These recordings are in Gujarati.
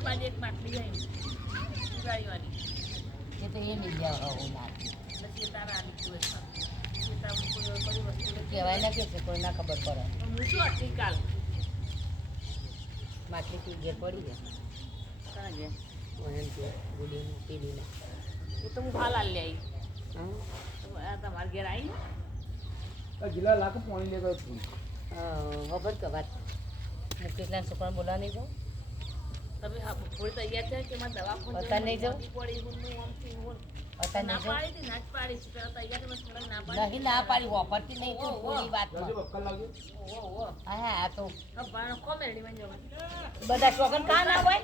બાજુ એક માટલી જાય દિવાળીવાળી એ તો એ નહીં ગયા હું ના પછી તારા આલી તું કોઈ વસ્તુ કહેવાય ના કે છે કોઈ ના ખબર પડે હું શું હતી કાલ માટલી તું ઘેર પડી જાય કાં ગયા ઓને ગુડીનું પીડીને એ તો હું હાલ આલી આવી હા તમારા ઘેર આવી જિલ્લા લાખ પાણી લે ગયો ખબર કે વાત હું કેટલા છોકરાને બોલાવા નહીં જાઉં તમે હા થોડી તૈયાર છે કે મારે દવા અત્યારે નહીં જાઉં? પડી હું આમથી હું અત્યારે ના નહીં જાઉં? પાડી હતી ના જ પાડી છે પેલા તૈયાર મેં થોડા ના પાડી નહીં ના પાડી વાપરતી નહીં તું પૂરી વાતમાં બક્કલ લાવજો ઓહો હા આ તો હા બાણ કોમેડી માં જવા બધા છોકરા કાં ના હોય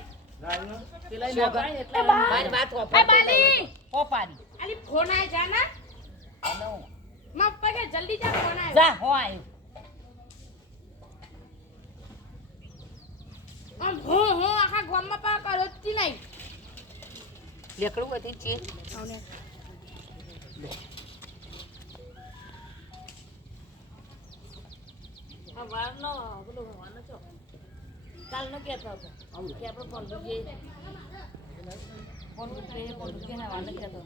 પેલા ના પાડી એટલે મારી વાત વાપરતી હોપારી અલી ફોન આય જાના હલો માં પગે જલ્દી જા ફોન આય જા હો આવ્યું આમ હું આખા ગામમાં પા કરતી નહીં લેકડું હતી છે આવને હા વારનો પેલો ભણવાનો છો કાલનો કહેતો હતો કે આપણે ફોન મૂકીએ ફોન મૂકીએ ના વારનો કહેતો